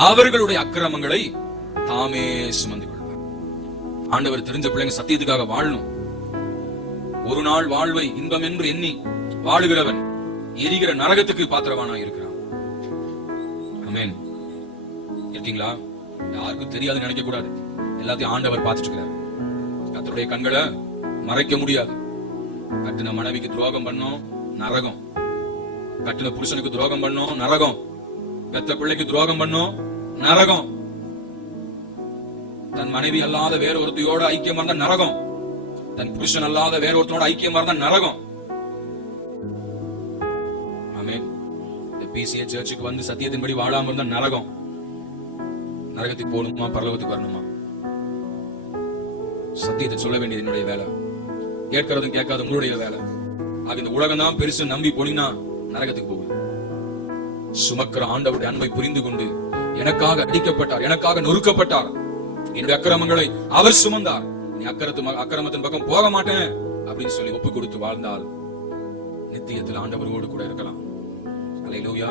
அவர்களுடைய அக்கிரமங்களை தாமே சுமந்து கொள்வார். ஆண்டவர் தெரிஞ்ச பிள்ளைங்க சத்தியத்துக்காக வாழணும். ஒரு நாள் வாழ்வை இன்பம் என்று எண்ணி வாழுகிறவன் எரிகிற நரகத்துக்கு பாத்திரவானா இருக்கிறான். அமேன் இருக்கீங்களா? யாருக்கும் தெரியாது நினைக்க கூடாது எல்லாத்தையும் ஆண்டவர் பார்த்துட்டு இருக்கிறார் கத்தருடைய கண்களை மறைக்க முடியாது. கட்டின மனைவிக்கு துரோகம் பண்ணோம் நரகம். கட்டின புருஷனுக்கு துரோகம் பண்ணோம் நரகம். பெத்த பிள்ளைக்கு துரோகம் பண்ணும் நரகம். தன் மனைவி அல்லாத வேற ஒருத்தையோட ஐக்கியமா இருந்தா நரகம். தன் புருஷன் அல்லாத வேற ஒருத்தனோட ஐக்கியமா இருந்தா நரகம். பிசிஏ சர்ச்சுக்கு வந்து சத்தியத்தின்படி வாழாம இருந்தா நரகம். நரகத்துக்கு போகணுமா பரலோகத்துக்கு வரணுமா? சத்தியத்தை சொல்ல வேண்டியது என்னுடைய வேலை. கேட்கறதும் கேட்காத உங்களுடைய வேலை. ஆக இந்த உலகம் தான் பெருசு நம்பி போனீங்கன்னா நரகத்துக்கு போகுது. சுமக்கிற ஆண்டவருடைய அன்பை புரிந்து கொண்டு எனக்காக அடிக்கப்பட்டார் எனக்காக நொறுக்கப்பட்டார். என்னுடைய அக்கிரமங்களை அவர் சுமந்தார். நீ அக்கிரத்து அக்கிரமத்தின் பக்கம் போக மாட்டேன் அப்படின்னு சொல்லி ஒப்பு கொடுத்து வாழ்ந்தால் நித்தியத்தில் ஆண்டவரோடு கூட இருக்கலாம். அல்லேலூயா